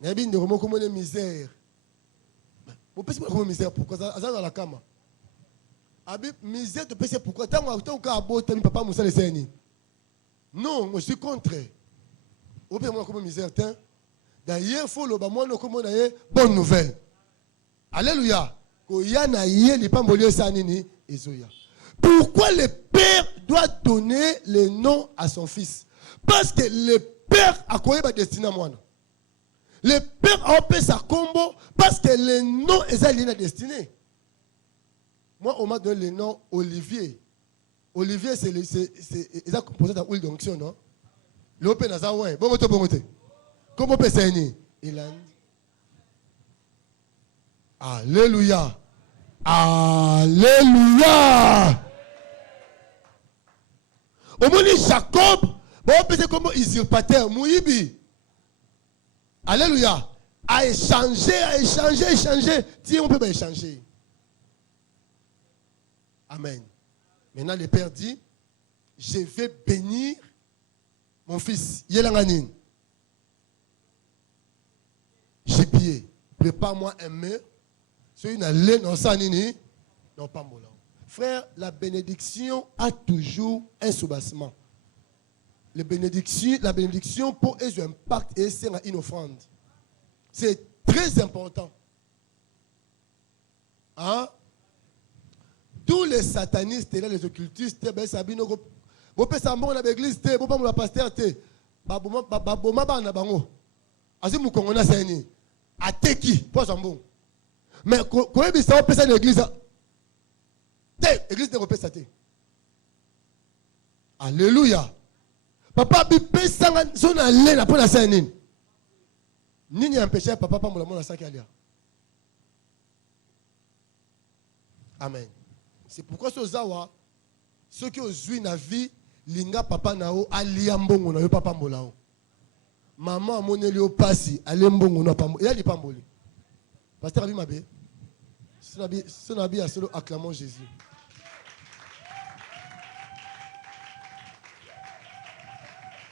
Il y a une misère. Vous pensez que misère pourquoi ça dans la cama. Misère de péché pourquoi tant que abota papa Moussa le Seigneur. Non, moi je suis contre. Vous pensez comme misère d'ailleurs il faut le moi comme bonne nouvelle. Alléluia. Pourquoi le père doit donner le nom à son fils? Parce que le père a quoi ba destiné à moi. Le père a opé sa combo parce que le nom est à la destinée. Moi, on m'a donné le nom Olivier. Olivier, c'est composé de l'huile d'onction, non? L'opé n'a pas ouais. Bon moto. Comment on peut s'aigner? Alléluia. Alléluia. Au moins Jacob, bon, c'est comme usurpateur, Mouibi. Alléluia. A échangé. Tiens, on peut pas échanger. Amen. Maintenant, le Père dit, je vais bénir mon fils. Yelanganin. J'ai pied. Prépare-moi un mets. Sur une allée, non, ça, nini. Non, pas mola. Frère, la bénédiction a toujours un soubassement. La bénédiction pour un impact et c'est une offrande. C'est très important. Hein? Tous les satanistes et les occultistes, ben sabino bo pesa mbongo na l'église te, bo pa la pasteur te. Ba boma ba na bango. Asi mu kongona seni. Ateki po sambo. Mais ko ebisa pesa na l'église. Te, l'église ne repesa te. Alléluia. Papa bi pesa son aller na po na seni. Nini empêcher papa pa mo la mona saki alia. Amen. C'est pourquoi ce zawa, ceux qui ont joué na vie, linga papa nao alia mbongo na yo papa molao. Maman moneli o pasi ale mbongo na papa. Il a dit pamboli. Pasteur Abi Mabe. Son abi a solo acclamons Jésus.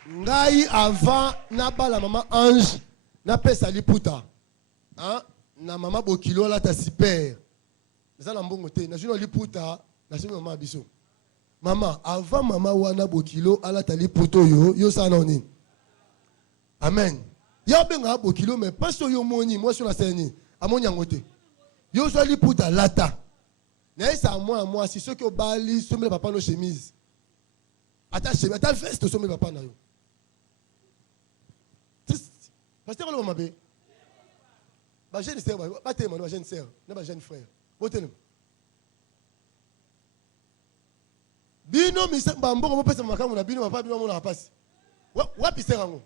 Ngai avant na ba la maman Ange na pesa liputa. Hein? Na maman Bokilo la ta super. Maman, avant maman wana bokilo ala tali poto yo sa noni. Amen. Ya benga bokilo mais pas so yo moni moi sur la scène. Amoni ngote. Yo so li puta lata. Na ça moi si ceux qui bali sommer papa no chemise. Attache ata veste sommer papa na yo. Pasteur le mabe. Ba jeune sœur ba témoin ba jeune sœur, na ba jeune frère. Bino misa mbongo mo pesa makamu na bino papa bino mo na pasi. Wapi serango?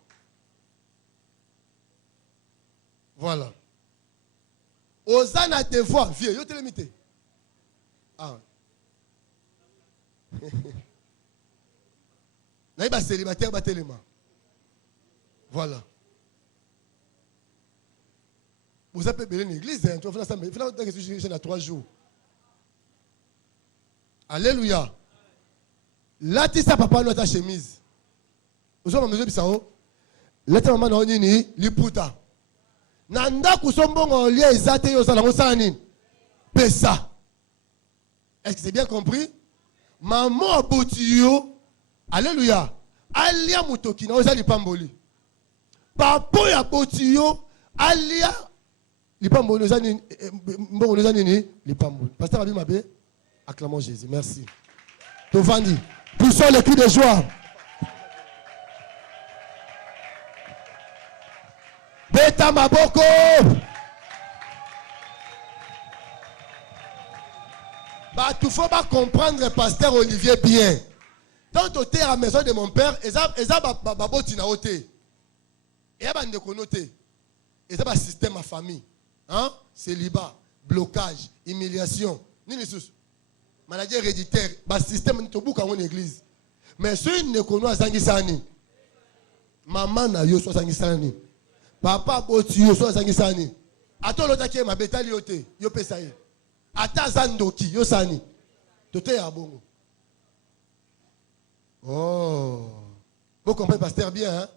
Voilà. Ozana te voix vieux yo telemité. Ah. Na ba célibataire ba telema. Voilà. Vous avez belé l'église, tu vas faire ça, mais finalement, tu as 3 jours. Alléluia. Là, tu sais, papa, nous ta chemise. Vous avez besoin de ça. Là, tu as maman, ni liputa. Nanda kusombongo lia izate yo sala ngosani. Pesa. Est-ce que c'est bien compris? Maman abotiyo. Alléluia. Alia mutoki na ozali pamboli. Papo ya botiyo alia Lipambo nous a dit, Pasteur Abi Mabe, acclamons Jésus. Merci. Tovandi, poussons les cris de joie. Beta Maboko. Bah, tu faut pas comprendre Pasteur Olivier bien. Tant que tu es à la maison de mon père, et ça, babotina ote. Et ça, bande konote. Et ça, système à famille. Hein? Célibat, blocage, humiliation. Ni les sous. Maladie héréditaire. Bah, système de bouca en église. Mais ceux qui ne connaissent pas Sangisani. Maman na yo so Sangisani. Papa boti yo so Sangisani. Ato l'autre qui est ma bétali yote. Yo pesaye. Ata zandoki yo sani. Tote ya bongo. Oh. Vous comprenez, pasteur, bien, hein?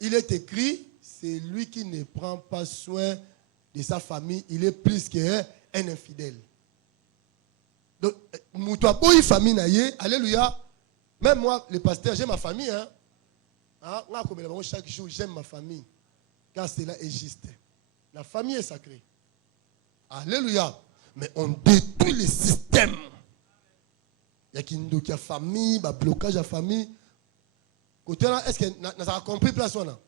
Il est écrit, c'est lui qui ne prend pas soin de sa famille, il est plus qu'un infidèle. Donc, une famille, alléluia. Même moi, le pasteur, j'ai ma famille. Chaque jour, j'aime ma famille. Car cela est juste. La famille est sacrée. Alléluia. Mais on détruit le système. Il y a qui a famille, blocage à famille. Côté là, est-ce que vous avez compris place là?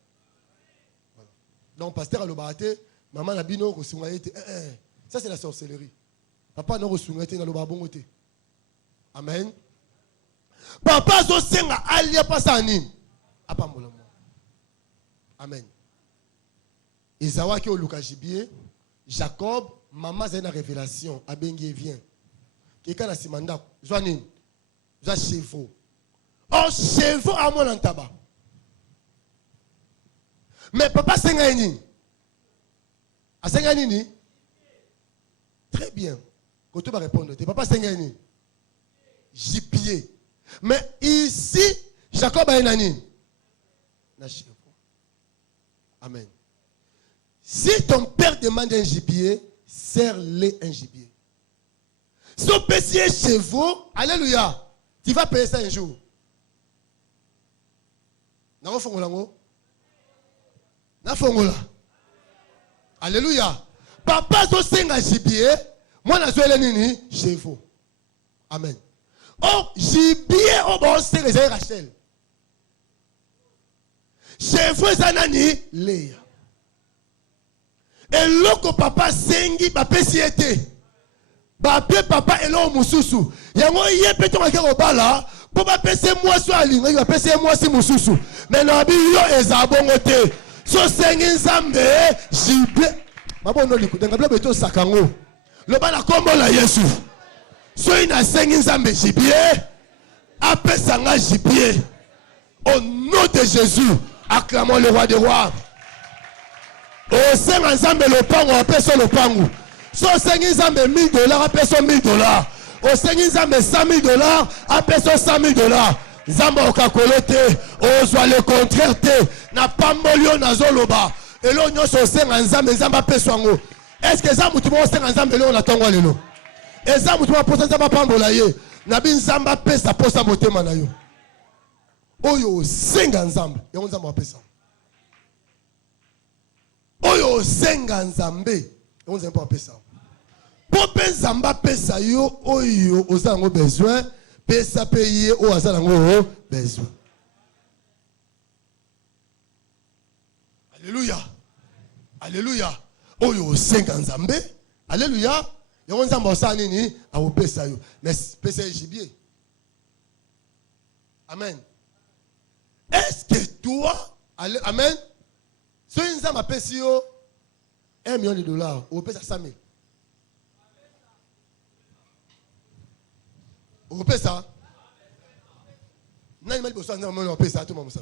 Donc, pasteur a le baraté, maman a dit non, ça c'est la sorcellerie. Papa n'a pas été dans le babongoté. Amen. Papa zo senga alia pasani. Apambola. Amen. Isawa qui au Lucas Jacob, maman a une révélation. Abengi vient. Quelqu'un a simanda. Joanine. Joa chevaux. Oh chevaux à mon antaba. Mais papa senga ni. A senga ni. Très bien. Quand tu vas répondre, papa senga ni. Gibier. Mais ici, Jacob a un ani. Amen. Si ton père demande un gibier, serre-le un gibier. Si on peut payer chevaux, alléluia, tu vas payer ça un jour. Alléluia. Papa zo senga gibier, moi na zo nini chevaux. Amen. Oh, gibier, oh, bon, c'est les Rachel. Chevaux, zanani, Léa. Et l'autre papa sengi, papa si était. Papa et l'homme moussousou. Yango yé péton à Kerobala. Pour pas passer moi sur la ligne, il va passer moi si moussousou. Mais l'habit yo est à bon côté. So sengi zambe, gibier. Ma bonne likou, d'un gabla béton sakango. Le bala combo la Yesu. Soyez na sengi nzambe gibier, appelle sanga gibier. Au nom de Jésus, acclamons le roi des rois. Au sengi nzambe le pango, appelle son le pango. So sengi nzambe $1000, appelle son $1000. Au sengi nzambe $100,000, appelle son $100,000. Zamba okakolote, ozwa le contraire te. Na pambolio na zoloba. Et l'on y a son sengi nzambe, nzamba appelle son. Est-ce que ça moutou mon sengi nzambe l'on attend quoi l'élo? Et ça, vous pouvez pas pambola ye. Nabi nzamba pesa posa motema na yo. Oyo senga nzambe. Ya nzamba pesa. Oyo senga nzambe. Ya nzamba pesa. Pope nzamba pesa yo oyo ozango besoin. Pesa paye o azalango besoin. Alléluia. Alléluia. Oyo senga nzambe. Alléluia. Il y a un nini à vous pesa yo. Mais pesa gibier. Amen. Est-ce que toi, amen, si un nzamba pesa yo $1 million, ou pesa 100,000. Ou pesa? N'a pas besoin de pesa tout le monde.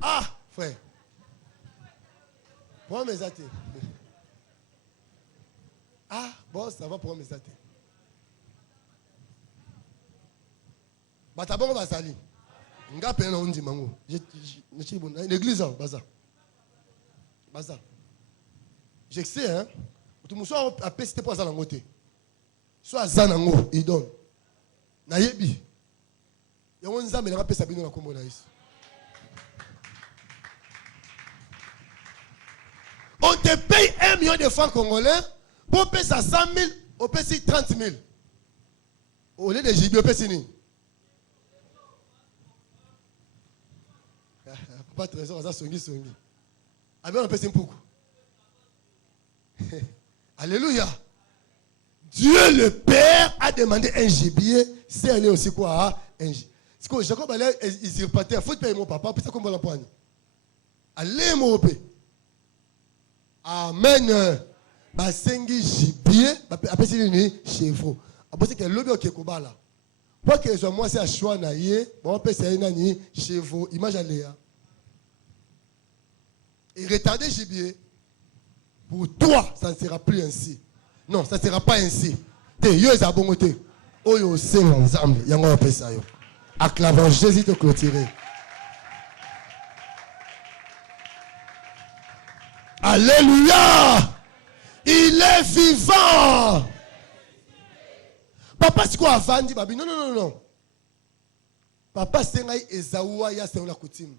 Ah, frère. Prends mes athées. Ah, bon, ça va pour mes athées. Batabon va salir. Nga pena undi mango. L'église, baza. Baza. Je sais, hein. Tout le monde soit à pester pour ça dans côté. Soit à zanango, il donne. Nayebi. Il y a un zam, il a pester bino na kombo na ici. On te paye $1 million de francs congolais. Pour payer ça 100,000, on paye 30,000. Au lieu de gibier, on paye sini. Pas trésor, ça songi. Avec on paye beaucoup. Alléluia. Dieu le Père a demandé un gibier. C'est allé aussi quoi? Un gibier. C'est que Jacob allait, il s'est reparti. Il faut payer mon papa. Puis ça, comment on l'a poigne? Allez, mon père. Amen. Basengi gibier, après c'est une chevaux. Après c'est que l'objet qui est kobala. Pour que soit moi c'est à choix na yé, bon peut c'est une chevaux, image à Léa. Et retarder gibier. Pour toi, ça ne sera plus ainsi. Non, ça ne sera pas ainsi. Te yo est à bon côté. Oyo c'est ensemble, yango peut ça yo. Acclamons Jésus te clôturer. Alléluia. Il est vivant. Papa, c'est quoi avant dit babi? Non, non, non, non. Papa, c'est un Esaoua, ya c'est la coutume.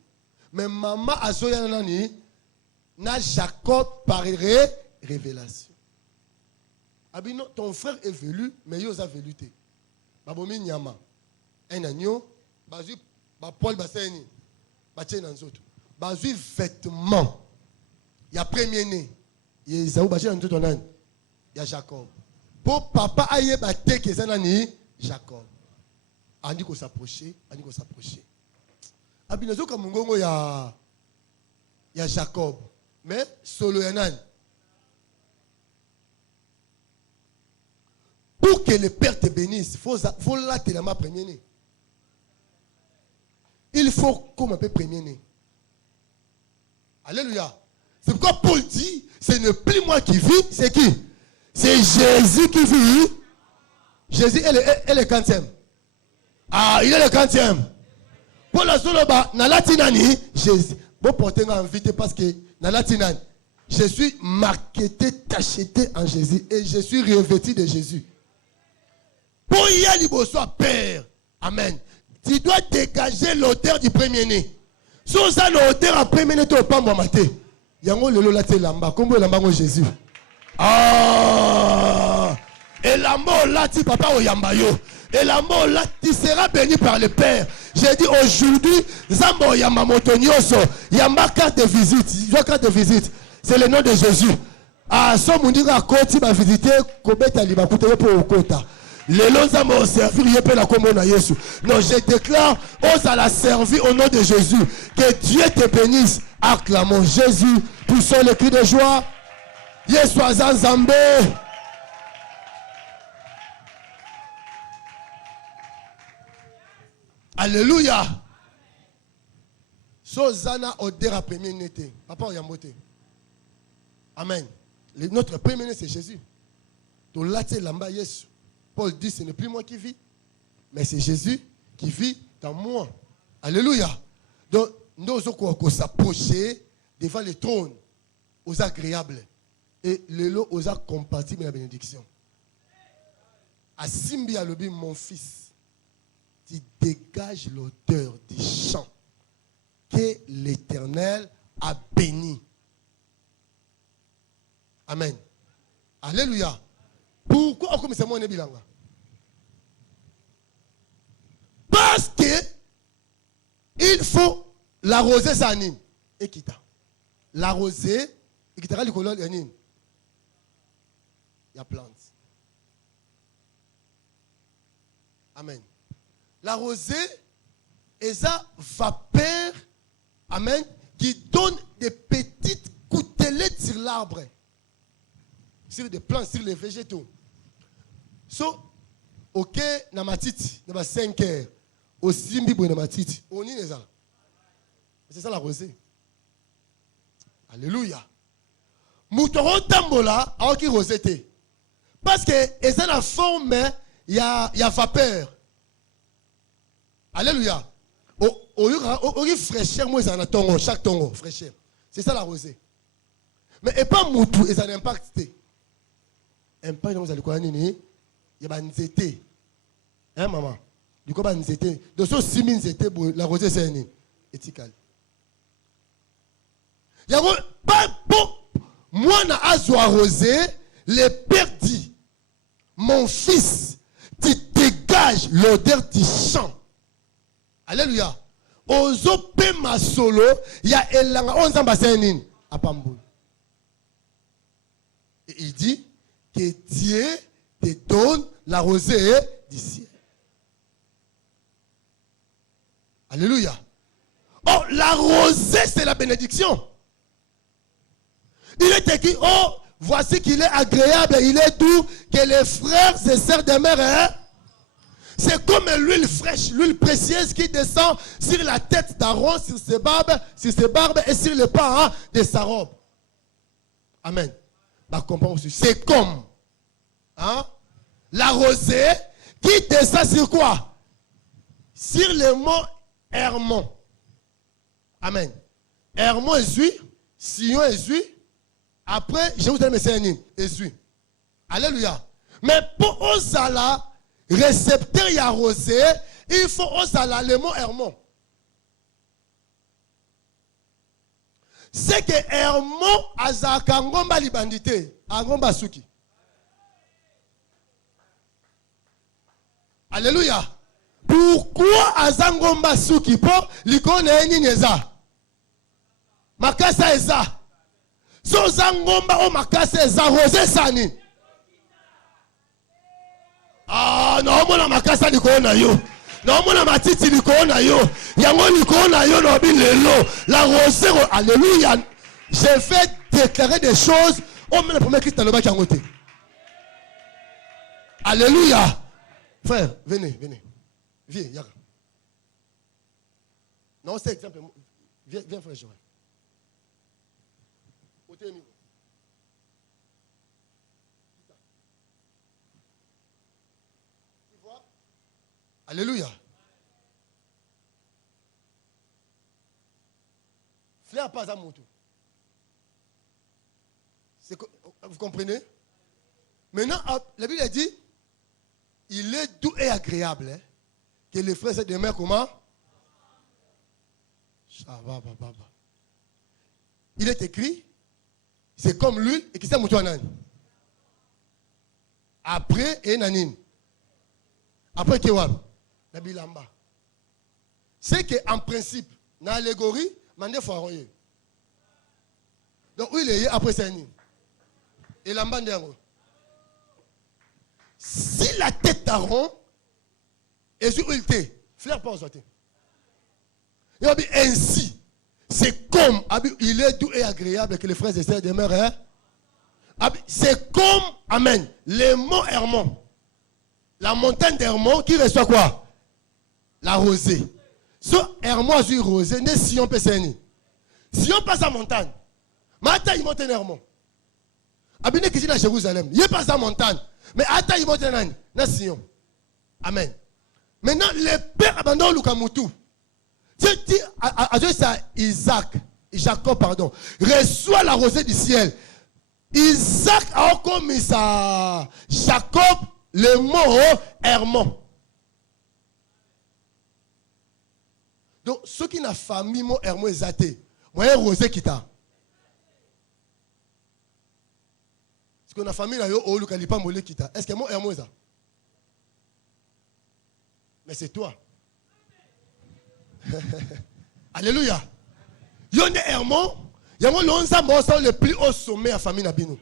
Mais maman, azoya nani, na Jacob par révélation. Abi non, ton frère est velu, mais il a veluté. Babomi nyama. Un agneau, bazu, ba poil baseni, ba tien dans autres. Bazu vêtements. Il y a premier-né. Il y a Esaou, ba tien dans tout nan. Il y a Jacob. Pour papa aye ba te que c'est nani Jacob. Andi ko s'approcher, andi ko s'approcher. Abi nazo ka mungongo ya Jacob. Mais solo yanan. Pour que le Père te bénisse, il faut l'attendre dans ma première-né. Il faut comme un peu premier-né. Alléluia. C'est pourquoi Paul dit, ce n'est plus moi qui vis, c'est qui? C'est Jésus qui vit. Jésus est le 40e. Ah, il est le 40e. Pour la soloba, na latinani, Jésus. Bon, portez moi invité parce que na latinani, je suis marketé, tacheté en Jésus et je suis revêtu de Jésus. Pour y aller, soit Père. Amen. Tu dois dégager l'odeur du premier-né. Si on a l'odeur en premier-né, tu ne peux pas mater. Yango lelo la te lamba. Comment lamba Jésus? Ah! Et l'amour là, tu papa au yambayo. Et l'amour là, tu seras béni par le Père. J'ai dit aujourd'hui, Zambo yamba motonioso, yamba carte de visite. Je vois carte de visite. C'est le nom de Jésus. Ah, son mundi a koti ba visiter, kobeta liba kuteyo pour okota. Les lots à servir, il peut la commander à Jésus. Non, je déclare, ose à la servir au nom de Jésus. Que Dieu te bénisse. Acclamons Jésus. Poussons le cri de joie. Yeswa Zambé. Alléluia. Sozana odera premier nété. Papa oyambote. Amen. Notre premier né c'est Jésus. To late lamba Yesu. Paul dit, ce n'est plus moi qui vis, mais c'est Jésus qui vit dans moi. Alléluia. Donc, nous allons s'approcher devant le trône aux agréables et les lots aux compatibles de la bénédiction. Asimbi Alobi, mon fils, tu dégages l'odeur du chant que l'Éternel a béni. Amen. Alléluia. Pourquoi on commence à mon bilanga? Parce que il faut l'arroser sa nine. Et quitta. L'arroser, et quittera le colon de nine. Il y a plante. Amen. L'arroser est sa vapeur, amen, qui donne des petites coutellettes sur l'arbre. Sur des plantes, sur les végétaux. So, ok, na matiti, na 5 heures. Aussi, mbibo na matiti. On y est ça. C'est ça la rosée. Alléluia. Moutoro tambola, a qui rosette. Parce que, et ça la forme, il y a vapeur. Alléluia. Au fraîcheur, moi, ça a tongo, chaque tongo, fraîcheur. C'est ça la rosée. Mais et pas moutou, et ça n'impacte. Impact, vous allez quoi, nini? Il y a un zété. Hein, maman? Du coup, il y a un zété. De ce 6 000 zété, la rosée, c'est un étical. Il y a pas bon. Moi, na azo arrosé, le Père dit, mon fils, tu dégages l'odeur du chant. Alléluia. Ozo pe ma solo, il y a elanga, on s'en passe un à Pamboul. Et il dit, que Dieu te donne la rosée du ciel. Alléluia. Oh, la rosée, c'est la bénédiction. Il est écrit, oh, voici qu'il est agréable, il est doux, que les frères et sœurs demeurent. Hein? C'est comme l'huile fraîche, l'huile précieuse qui descend sur la tête d'Aaron, sur ses barbes et sur le pas hein, de sa robe. Amen. Bah, c'est comme hein, la rosée qui descend sur quoi? Sur le mont Hermon. Amen. Hermon est Sion est Après, je vous donne mes seigneurs. Jésus. Alléluia. Mais pour Osala, récepteur y arrosé, il faut Osala le mot Hermon. C'est que Hermon azaka ngomba libandité, ngomba suki. Alléluia. Pourquoi azangomba suki pour likone nyeza? Makasa eza. So zangomba o makasa eza rosé sani. Ah, non, mon makasa likona yo. Non, mon matiti likona yo. Yango likona yo no bilelo. La rosée, alléluia. J'ai fait déclarer des choses. Oh, mais le premier Christ dans le bas qui a ngoté. Alléluia. Frère, venez, venez. Viens, Yara. Non, c'est exemple. Viens, viens, frère Joël. Alléluia. Frère, pas à mon tour. Vous comprenez? Maintenant, la Bible a dit, il est doux et agréable hein, que les frères se demeurent comment? Il est écrit, c'est comme l'huile et qui s'est mouton en après, et nanine. Après, Kewab. C'est qu'en principe, dans l'allégorie, mandé faut. Donc, où il est après c'est un. Et l'amba d'Aaron. Si la tête d'Aaron est sur où il était, flaire pas aux autres. Ainsi, c'est comme il est doux et agréable que les frères et sœurs demeurent. Hein? C'est comme, amen, les mots Hermon. La montagne d'Hermon qui reçoit quoi? La rosée. Ce Hermon a eu rosée, ne si on peut s'aimer. Si on passe à montagne, Mata il monte Hermon. Abine qui est à Jérusalem, il passe à montagne. Mais Ata il monte na Sion. Amen. Maintenant, les pères abandonnent le Kamutu. Isaac, Jacob, pardon, reçoit la rosée du ciel. Isaac a commis ça. Jacob, le mot Hermon. Donc, ceux qui n'ont famille, mot Hermon est athée. Moi, il y a rosé qui t'a. Est-ce qu'on a famille là, est-ce que moi Hermon est ça? Mais c'est toi. Alléluia. Yonde Hermon, Yango l'onza monsa le plus haut sommet à famille Nabino.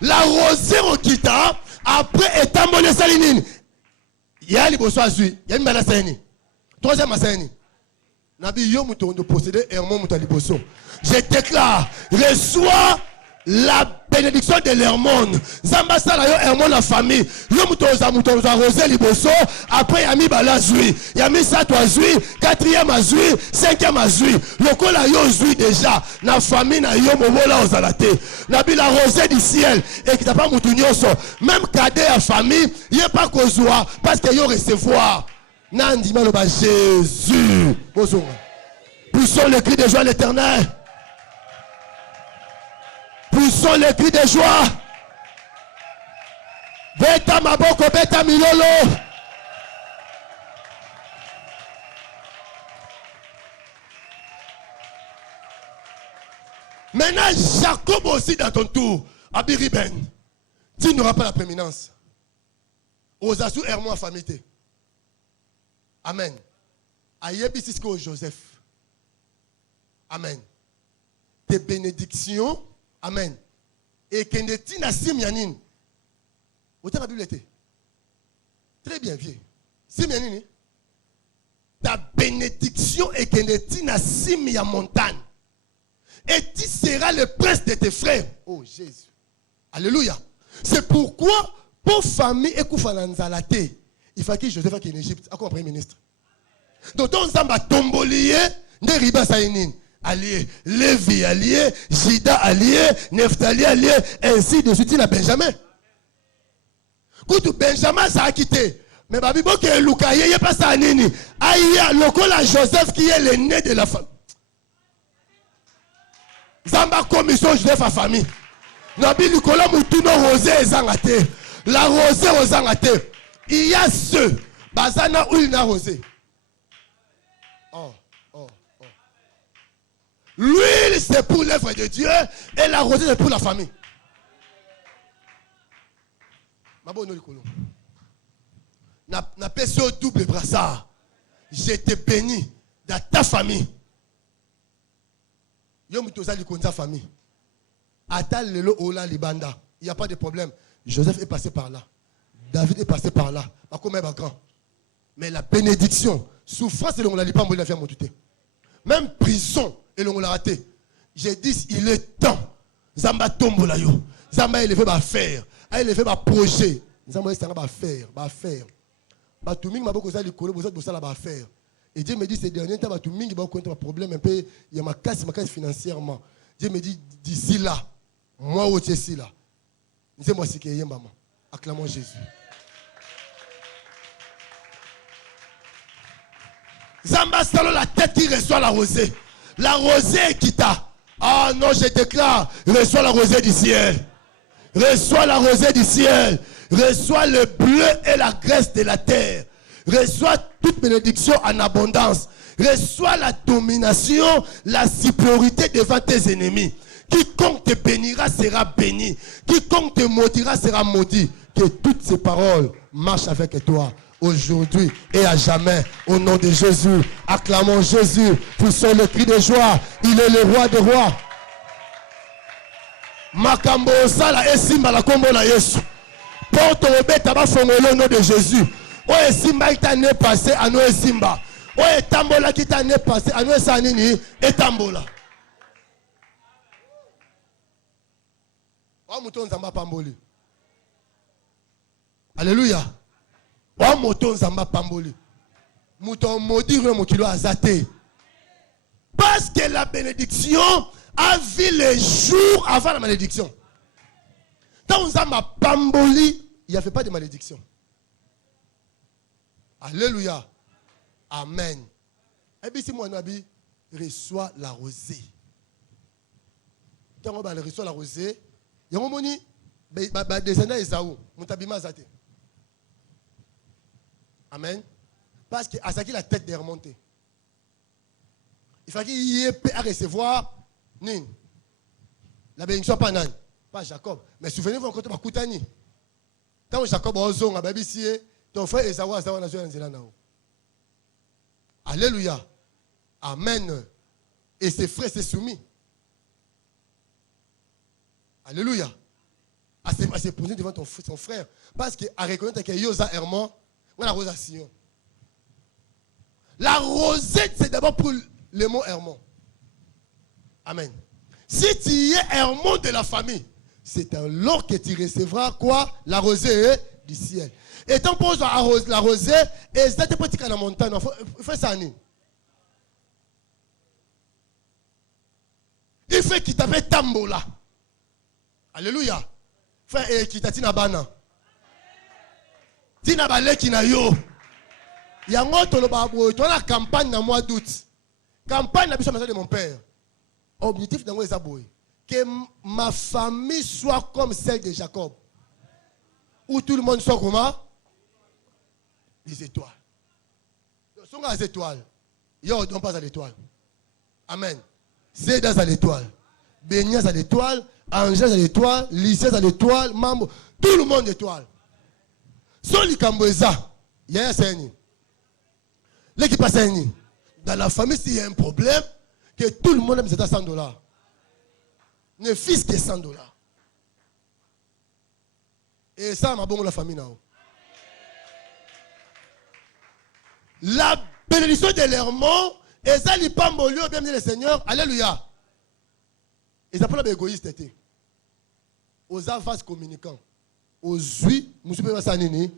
La rosée au kita, après étant bonne salinine. Yali boso azui, yali mbala saini. Troisième saini. Nabi yo mouton de posséder Hermon moutaliboso. Je déclare, reçois la bénédiction de l'Hermon. Zamba sala yo Hermon la famille. Yo mouton za rosé liboso. Après yami bala zui. Yami sato azui. Quatrième azui. Cinquième azui. Lokola yo zui déjà. Na famille na yo mobola ozalate. Nabi la rosée du ciel. Et qui t'a pas mouton nyoso. Même cadet à famille. Y'a pas kozwa. Parce que yo recevoir. Nandi maloba Jésus. Poussons le cri de joie à l'Éternel. Poussons les cris de joie. Beta maboko, beta milolo. Maintenant, Jacob aussi dans ton tour. Abiriben. Tu n'auras pas la prééminence. Osasu Hermon à famille. Amen. Ayebi Sisko Joseph. Amen. Tes bénédictions. Amen. Et Kendeti Nassim Yanin. Autant la Bible était. Très bien, vieux. Sim Yanin. Ta bénédiction est Kendeti Nassim Yamontagne. Et tu seras le prince de tes frères. Oh Jésus. Alléluia. C'est pourquoi, pour famille et Koufananzalate, il faut que Joseph aille en Égypte. À quoi premier ministre? Donc, on s'en tombolier, ne riba saïnin. Allié, Lévi allié, Jida allié, Nephtali allié, ainsi de suite, il a Benjamin. Quand Benjamin ça a quitté, mais Babi Boke Lukaye, il n'y a pas ça à Nini. Aïe, lokola Joseph qui est l'aîné de la famille. Zamba commission Joseph à famille. Nabi Nicolas Moutuno rosé et zangate. La rosée aux zangate. Il y a ceux, Bazana où il n'a rosé. Oh. L'huile c'est pour l'œuvre de Dieu et la rosée c'est pour la famille. N'a pas ce double brassard. Je te bénis dans ta famille. Yo mutoza likonza famille. Atal lelo ola libanda. Il n'y a pas de problème. Joseph est passé par là. David est passé par là. Mais la bénédiction, souffrance et l'on l'a dit pas moi il a fait mon tuté. Même prison et l'on l'a raté. J'ai dit il est temps. Zamba tombola yo. Zamba il fait ma faire. Il fait ma projet. Zamba il va faire, Ba tout mingi maboko za likolo boza bosala ba faire. Et Dieu me dit ces derniers temps ba tout mingi ba connaître un problème un peu il y a ma casse financièrement. Dieu me dit d'ici là moi où tu es là. C'est moi ce qui est maman. Acclamons Jésus. Zamba salo la tête qui reçoit la rosée. La rosée qui t'a. Ah non, je déclare, reçois la rosée du ciel. Reçois la rosée du ciel. Reçois le bleu et la graisse de la terre. Reçois toute bénédiction en abondance. Reçois la domination, la supériorité devant tes ennemis. Quiconque te bénira sera béni. Quiconque te maudira sera maudit. Que toutes ces paroles marchent avec toi aujourd'hui et à jamais. Au nom de Jésus, acclamons Jésus. Poussons le cri de joie. Il est le roi des rois. Makambo sala esimba la kombo na Yesu. Porte obeta ba fongolo au nom de Jésus. O esimba itane passé ano esimba. O etambola kitane passé ano esanini etambola. Wa muto nzamba pamboli. Alléluia. Wa muto nzamba pamboli. Muto modire mokilo azate. Parce que la bénédiction a vu les jours avant la malédiction. Dans Nzamba pamboli, il n'y avait pas de malédiction. Alléluia. Amen. Et puis si mon ami reçoit la rosée. Quand on reçoit la rosée, il y a un moment où descendant Esaou, Moutabima Zate. Amen. Parce que à ça qui la tête est remontée. Il fallait qu'il y ait à recevoir Nin. La bénédiction pas Nan. Pas Jacob. Mais souvenez-vous encore de ma Koutani. Quand Jacob a osé, on a babysité, ton frère Esaou a osé en Zélanda. Alléluia. Amen. Et ses frères s'est soumis. Alléluia. À se poser devant son frère. Parce qu'à reconnaître que Yosa Hermon, on a rosé à Sion. La rosette, c'est d'abord pour le mot Hermon. Amen. Si tu es Hermon de la famille, c'est alors que tu recevras quoi? La rosée du ciel. Et tant pour la rosée, et ça te peut dans la montagne. Il fait ça. Il fait qu'il t'appelle Tambola. Alléluia. Fait qu'il t'a dit Nabana. Tina balé qui na yo. Yango tolo babo, tu as la campagne dans le mois d'août. Campagne na biso de mon père. Objectif dans les aboy. Que ma famille soit comme celle de Jacob. Où tout le monde soit comment? Les étoiles. Ils sont à l'étoile. Ils ne sont pas à l'étoile. Amen. Zédas à l'étoile. Bénias à l'étoile. Angèle à l'étoile. Lycée à l'étoile. Mambo. Tout le monde étoile. Soli Kamboueza. Il y a un Seigneur. L'équipe passe un nid. Dans la famille, s'il y a un problème, que tout le monde aime c'est à $100. Ne fils que $100. Et ça, ma bonne la famille. Now. La bénédiction de l'Hermon, et ça, il pas molio, bien le Seigneur. Alléluia. Et ça, pour l'égoïste, aux avaces communicants, aux huit, nous sommes pas nini.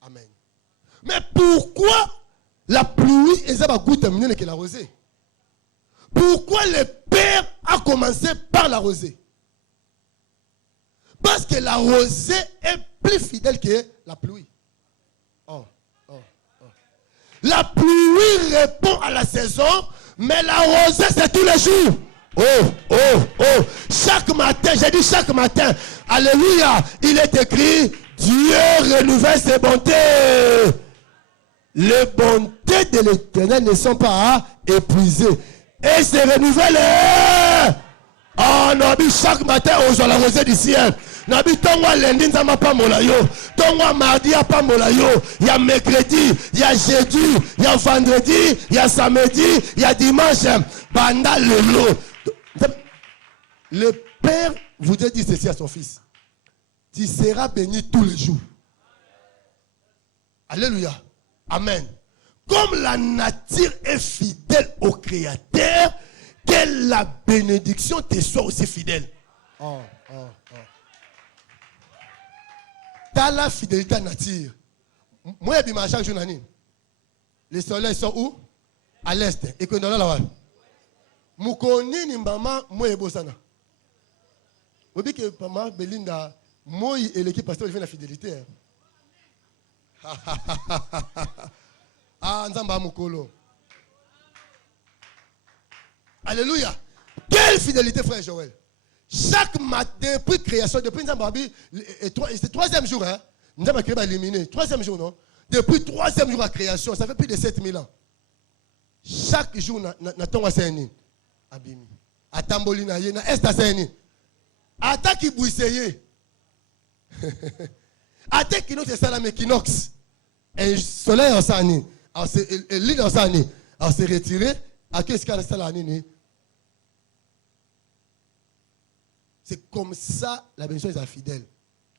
Amen. Mais pourquoi la pluie et ça va goûter terminer que la rosée? Pourquoi le Père a commencé par la rosée? Parce que la rosée est plus fidèle que la pluie. La pluie répond à la saison, mais la rosée, c'est tous les jours. Oh, oh, oh. Chaque matin, j'ai dit chaque matin, alléluia, il est écrit, Dieu renouvelle ses bontés. Les bontés de l'Éternel ne sont pas épuisées. Et se renouvellent. Oh, Nabi, chaque matin, on joue la rosée du ciel. Nabi, tongwa lundi, nzamba pas molayo. Tongwa mardi, pas molayo. Il y a mercredi, il y a jeudi, il y a vendredi, il y a samedi, il y a dimanche. Pendant le lot. Le Père voudrait dire ceci à son fils. Tu seras béni tous les jours. Alléluia. Amen. Comme la nature est fidèle au Créateur, que la bénédiction te soit aussi fidèle. Oh, oh, oh. T'as la fidélité à la nature. Moi, je suis chaque jour. Le soleil sort où? À l'est. Et que nous là-bas. Moukoni ni maman, moi et Bosana. Vous voyez que maman Belinda, moi et l'équipe pasteur, ils font la fidélité. Ah, Nzamba Moukolo. Alléluia. Quelle fidélité, frère Joël. Chaque matin, depuis création, depuis Nzambabi, c'est le troisième jour, hein. Nzamba créé éliminé. Troisième jour, non? Depuis le troisième jour à création, ça fait plus de 7000 ans. Chaque jour, Naton Waseni. Abimi. Atamboli na ye, na est Aseni. Ata ki bouisseye. Ata ki notre salam équinoxe. Et soleil en sani. Alors c'est l'île en sani. Alors c'est retiré. À qu'est-ce qu'il y a dans la nini? C'est comme ça la bénédiction est fidèle.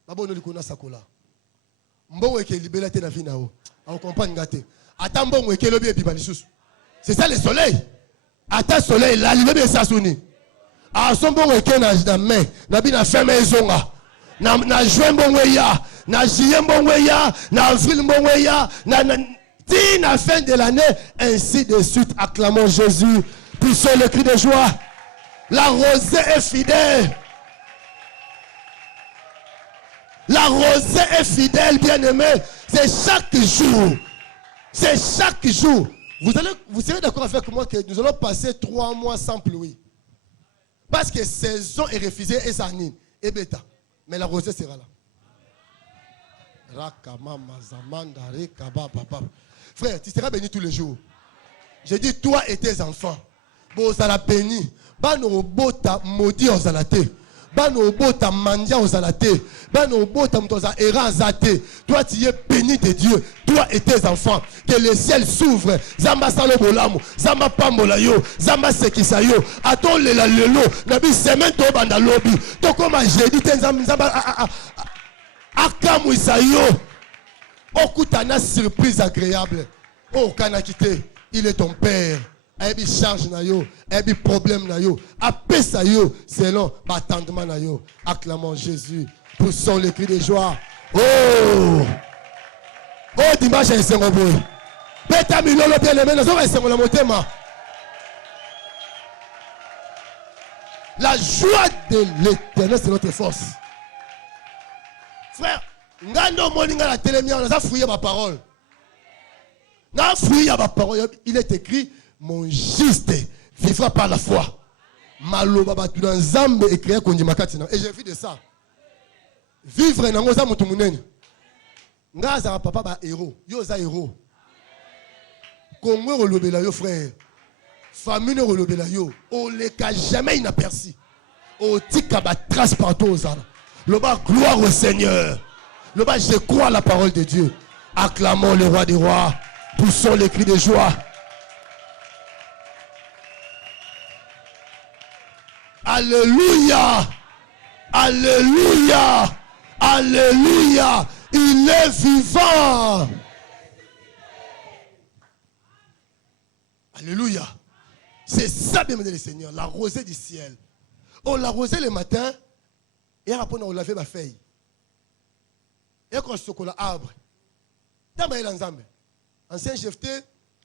Babo no likona sakola. Mbongo eke libela te na vie na o. On comprend ngate. Ata mbongo eke lobi e bibali susu. C'est ça le soleil. Ata soleil la libe be sasuni. A son mbongo eke na main, na bi na ferme ezonga. Na juin mbongo ya, na juillet mbongo ya, na avril mbongo ya, na la fin de l'année, ainsi de suite. Acclamons Jésus. Poussons le cri de joie. La rosée est fidèle. La rosée est fidèle, bien-aimé. C'est chaque jour. C'est chaque jour. Vous serez d'accord avec moi que nous allons passer 3 mois sans pluie. Parce que saison est refusée et ça nine. Et bêta. Mais la rosée sera là. Frère, tu seras béni tous les jours. Je dis toi et tes enfants. Bon, ça l'a béni. Bano bota maudit aux alatés. Bano bota mandia aux alatés. Bano bota mtoza era zate. Toi tu es béni de Dieu. Toi et tes enfants. Que le ciel s'ouvre. Zamba salo bolamu. Zamba pambolayo. Zamba sekisayo. Aton lela lelo. Nabi semen to banda lobi. To koma jeudi ten zamba akamu isayo. Okutana surprise agréable. Oh kanakite. Il est ton père. Ebi charge na yo, ebi problème na yo, apesa yo selon l'attendement na yo. Acclamons Jésus, poussons les cris de joie. Oh, oh dimanche est un boy. Beta milolo bien aimé, nous sommes dans le motema. La joie de l'Éternel c'est notre force. Frère, ngando moninga la télémia, on a fouillé ma parole. Na fouillé ma parole, il est écrit. Mon juste vivra par la foi. Maloba batu dans Zambe et créer kondi makati na. Et j'ai vu de ça. Vivre na ngoza mutu munene. Ngaza papa ba héros. Yo za héros. Kongo rolobela yo frère. Famille rolobela yo. On les ka jamais inaperçu. O tika ba trace partout aux âmes. Loba gloire au Seigneur. Loba je crois à la parole de Dieu. Acclamons le roi des rois. Poussons les cris de joie. Alléluia, alléluia, alléluia, il est vivant. Alléluia. C'est ça, bien aimé le Seigneur, la rosée du ciel. On l'a rosée le matin, et après on l'a fait ma feuille. Et quand je suis au arbre, ancien chef,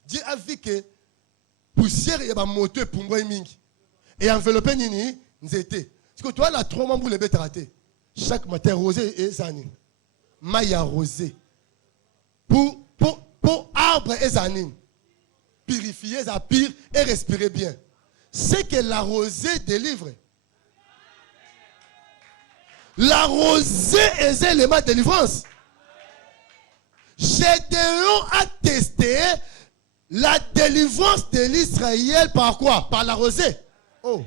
Dieu a vu que poussière et moteur pour moi et enveloppé nini nzete. Parce que toi là 3 membres les bêtes ratés. Chaque matin rosé et sani. Maïa rosé. Pour arbre et zanine. Purifier, ça pire et respirer bien. C'est que la rosée délivre. La rosée est un élément de délivrance. Gédéon a testé la délivrance de l'Israël par quoi? Par la rosée. Oh.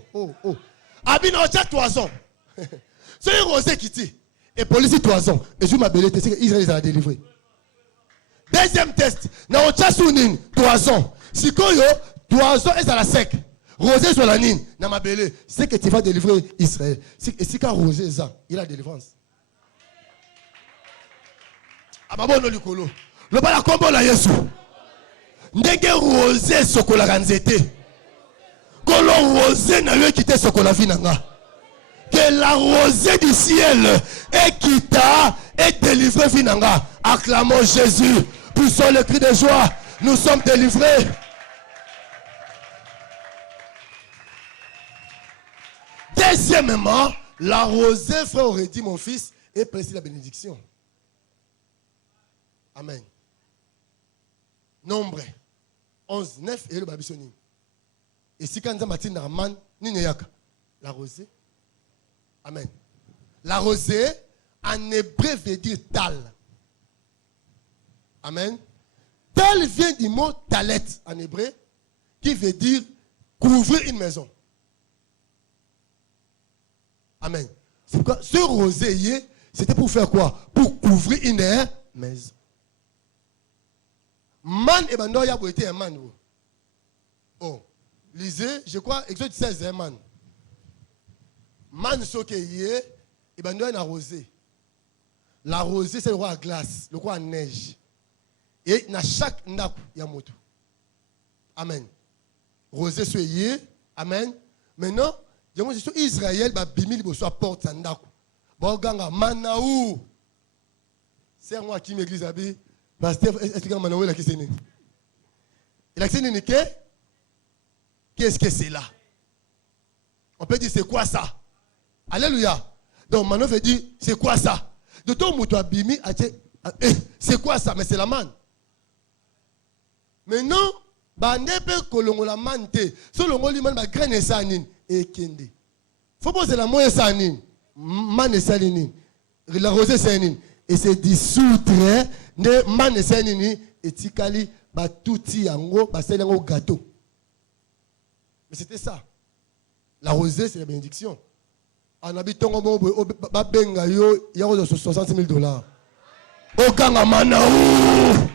Abinocha toison. C'est une rosée qui dit. Et police toison. Et je m'appelle c'est que Israël a délivré. Deuxième test. Naocha sounin toison. Si koyo toison est à la sec. Rosée sur la nine. Na m'appelle c'est que tu vas délivrer Israël. Et si quand rosée ça, il a délivrance. Ababono likolo. Le bala kombo la Yesu. Ndenge rosée sokola kanzete. Kolo rosée na yo kité sokola vinanga. Que la rosée du ciel est quitta et délivrée vinanga. Acclamons Jésus. Poussons le cri de joie. Nous sommes délivrés. Deuxièmement, la rosée, frère, aurait dit mon fils, est précise la bénédiction. Amen. Nombre 11, 9 et le babysoni. Et si quand Matin Narman, la rosée. Amen. La rosée, en hébreu, veut dire tal. Amen. Tal vient du mot talet en hébreu, qui veut dire couvrir une maison. Amen. C'est pourquoi ce rosée, c'était pour faire quoi? Pour couvrir une maison. Man et bando ya été un man. Oh, lisez, je crois, Exode 16, un man. Man soke yé, et bando ya rosée. La rosée, c'est le roi à glace, le roi à neige. Et dans chaque ndaku, il y a moto. Amen. Rosée soyez, amen. Maintenant, je me dis Israël, bimili bo soit porte sandaku. Bon ganga manaou. C'est moi qui m'église abi. Pasteur, est-ce que manaou la qui c'est né? Il a qui c'est qu'est-ce que c'est là? On peut dire c'est quoi ça? Alléluia. Donc Manaou veut dire c'est quoi ça? De ton mouton abimi, c'est quoi ça? Mais c'est la manne. Maintenant, bandepe kolongo la mante. So longo li man ba graine sanine et kende. Faut poser la moelle sanine. Man sanine. La rosée sanine et c'est dissoudre ne man sanine et tikali ba touti yango ba selengo gâteau. Mais c'était ça. La rosée c'est la bénédiction. En habitant au ba benga yo ya $60,000. Okanga manaou.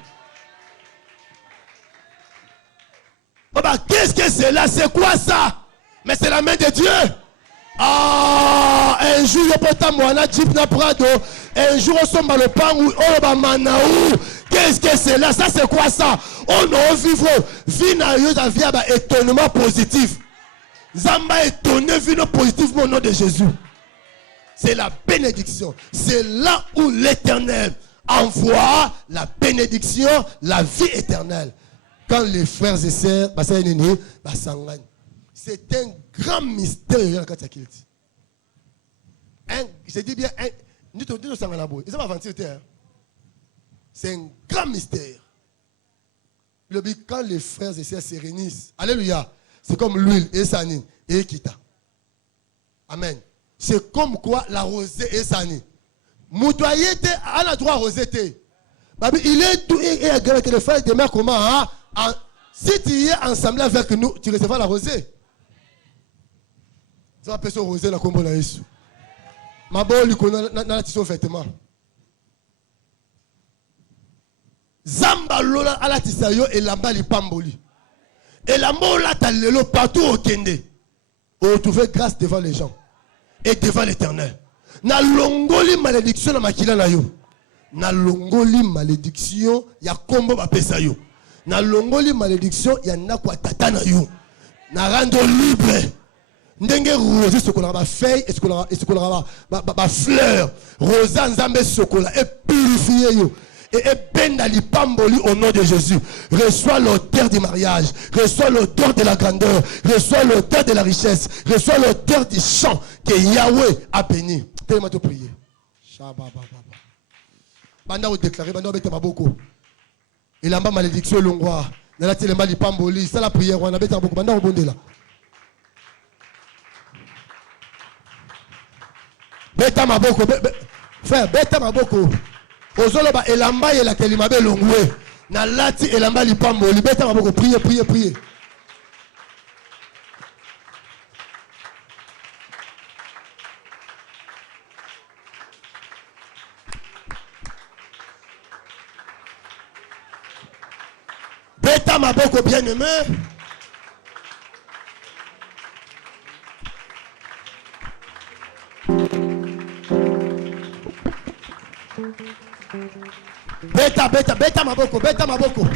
Qu'est-ce que c'est là? C'est quoi ça? Mais c'est la main de Dieu. Ah, un jour, il y a un jeep na prado. Un jour, on sommes dans le pangu. Oh, manaou. Qu'est-ce que c'est là? Ça, c'est quoi ça? On a vivre. Vina yo da via ba étonnement positif. Zamba étonné vino positif au nom de Jésus. C'est la bénédiction. C'est là où l'Éternel envoie la bénédiction, la vie éternelle. Quand les frères et sœurs, c'est un grand mystère. Je dis bien, c'est un grand mystère. Quand les frères et sœurs se réunissent, alléluia, c'est comme l'huile et sanine et kita. Amen. C'est comme quoi la rosée et sanine. Moutoyer à la droite rosée. Il est tout et agréable que les frères demeurent comment? Si tu es ensemble avec nous, tu recevras la rosée. Tu vas appeler ça rosée la combo la Yesu. Ma bonne lui na la tissu vêtement. Zamba lola ala tisayo et lamba li pamboli. Et la mola talelo partout au Kende. Où trouver grâce devant les gens et devant l'Éternel. Na longoli malédiction na makila na yo. Na longoli malédiction ya kombo ba pesa yo. Na longoli malédiction ya nakwa tata na yo. Na rando libre. Ndenge rose sokola ba feuille et sokola ba fleur. Rosa nzambe sokola et purifier yo. Et benda li pamboli au nom de Jésus. Reçois l'odeur du mariage. Reçois l'odeur de la grandeur. Reçois l'odeur de la richesse. Reçois l'odeur du chant que Yahweh a béni. Tellement te prier. Banda ou déclarer, banda ou bete maboko. Il a une malédiction longwa. Dans la télé, il pamboli. C'est la prière. On a besoin beaucoup. Maintenant, on bonde là. Beta maboko. Frère, beta maboko. Ozoloba elamba yela kelimabe longwe. Na lati elamba lipamboli. Beta maboko. Priez, priez, priez. Beta maboko bien-aimé. Beta maboko, beta maboko.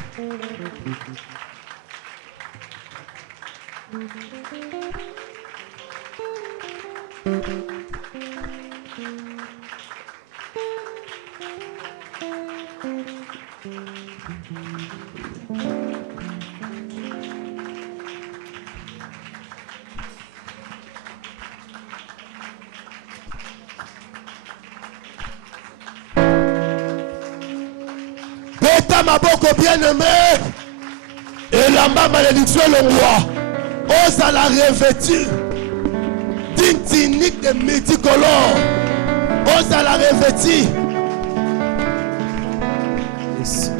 Maboko bien-aimé, et la malédiction le roi, ose à la revêtir d'une tunique de multicolore, ose à la revêtir. Yes.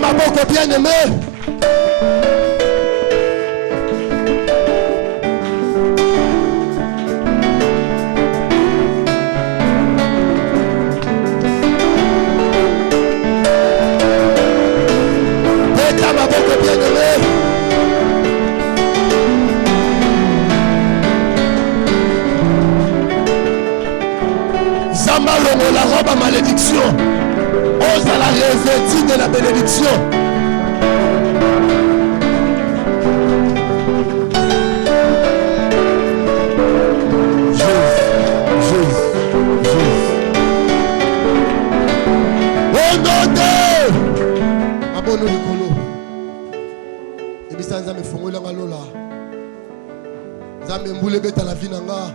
Maboko bien-aimé. Beta maboko bien-aimé. Zamba longo la robe à malédiction. Ose à la revêtir de la bénédiction. Jésus. Au nom de Abono Likolo. Et puis ça nous a mis fongo langa lola. Zame mboule beta la vie nanga.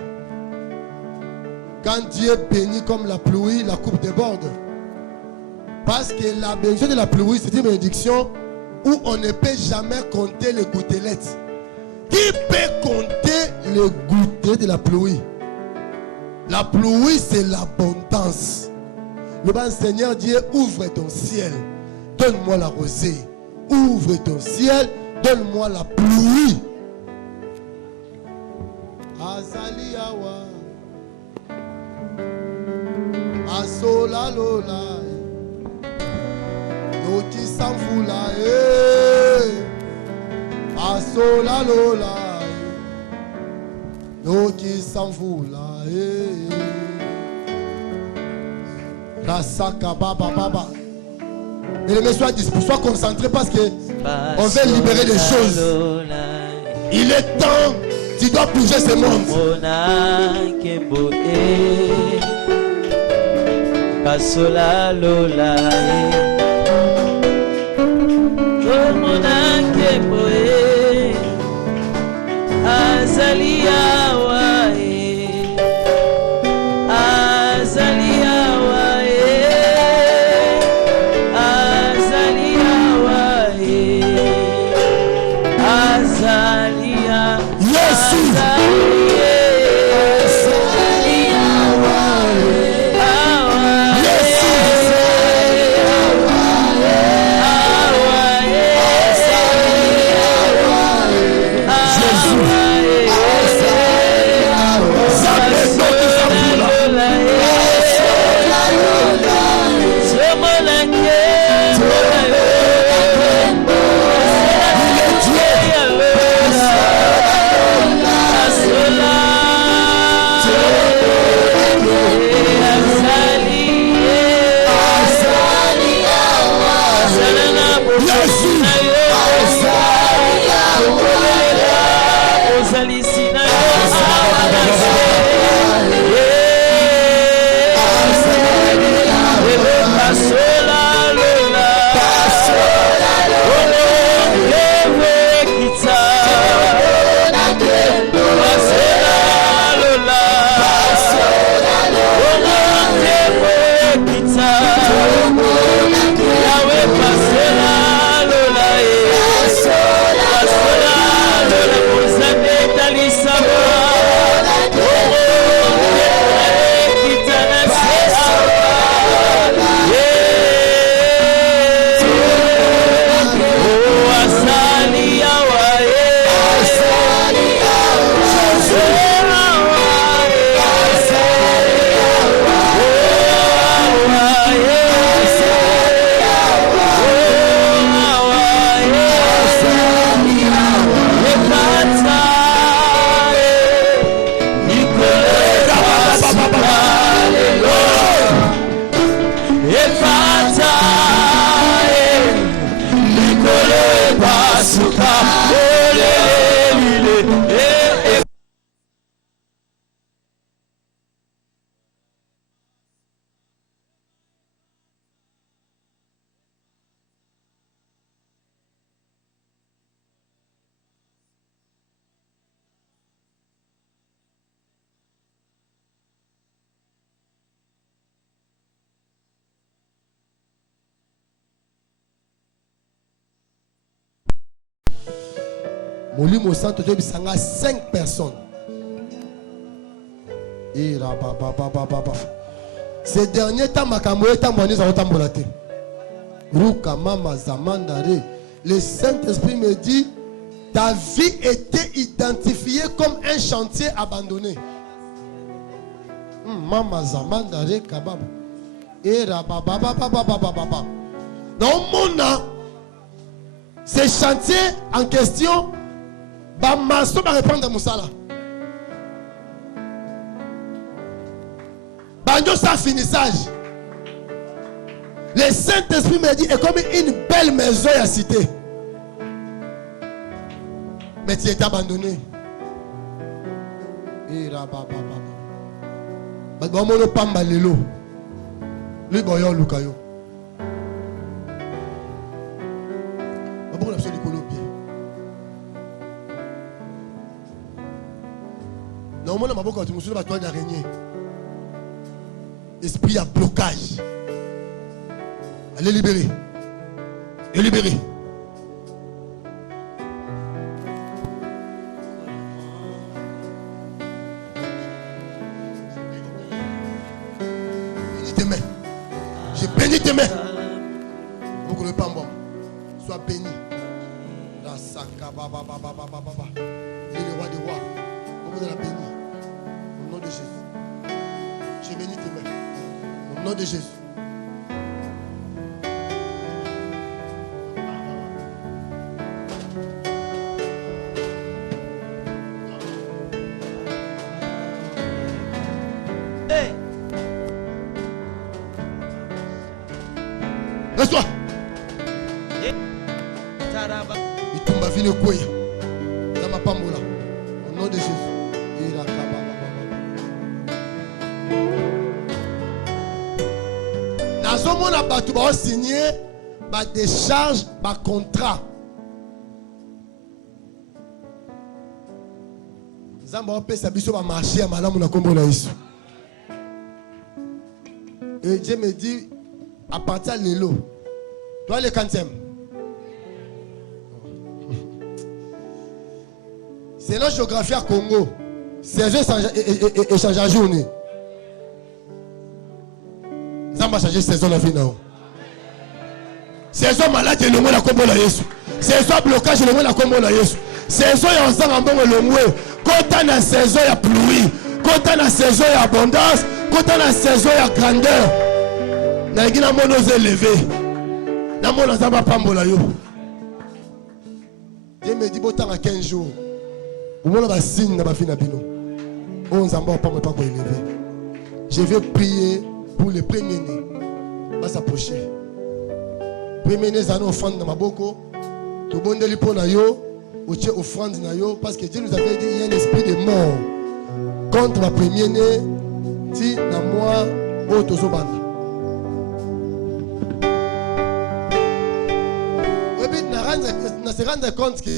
Quand Dieu bénit comme la pluie, la coupe déborde. Parce que la bénédiction de la pluie, c'est une bénédiction où on ne peut jamais compter les gouttelettes. Qui peut compter les gouttelettes de la pluie? La pluie, c'est l'abondance. Le bon Seigneur Dieu, ouvre ton ciel. Donne-moi la rosée. Ouvre ton ciel. Donne-moi la pluie. Azali awa. Asola lola. Qui s'en fout là, Asola lola, qui s'en fout là, La saka baba baba. Et les messieurs soient concentrés parce que on veut libérer des choses. Il est temps, tu dois bouger ce monde. Asola lola. Azalia wae, Azalia wae, Azalia wae, Azalia. Yes. Molimo Santo de Bissanga 5 personnes. Et là, ces derniers temps, Makamoé Tambonis a autant. Ruka Mama Zamandare. Le Saint-Esprit me dit, ta vie était identifiée comme un chantier abandonné. Mama Zamandare Kabab. Et là, dans le monde, ces chantiers en question, Bamaso va répondre à Moussala. Banjo sa finissage. Le Saint-Esprit me dit, est comme une belle maison à cité. Mais tu es abandonné. Et là, Babamono Pamba Lelo. Lui, Boyo Lukayo. Pourquoi on a besoin de pied? Normalement, on a beaucoup de choses à toi d'araignée. Esprit à blocage. Allez libérer. Et libérer. Bénis tes mains. Je bénis tes mains. Vous ne pas moi. Sois béni. La saka baba baba baba baba. Il est le roi des rois. Vous la béni. Au nom de Jésus. Je bénis tes mains. Au nom de Jésus. Reste-toi. Il tombe à venir couille. Dans ma pambola. Au nom de Jésus. Il a dans ce monde, tu vas signer ma décharge, ma contrat. Zamba peut s'habiller va marcher à madame na kombo na Yesu. Et Dieu me dit à partir de l'élo, toi le quantième. C'est la géographie à Congo. C'est un échange à journée. Ça m'a changé saison la vie now. Saison malade le mot la combo la Yesu. Saison blocage le mot la combo la Yesu. Saison ya ozanga mbongo le mwe. Kota na saison ya pluie. Kota na saison ya abondance. Kota na saison ya grandeur. Na ngina mono élevé. Na mono zamba pambola yo. Dieu me dit botan à 15 jours. Je vais prier pour les premiers-nés. Va s'approcher. Premiers-nés, ils ont offrande dans ma boko. Tout le monde est pour yo. Offrande na yo. Parce que Dieu nous avait dit il y a un esprit de mort contre ma première-nés. Si na moi, autosobana. On se rendre compte que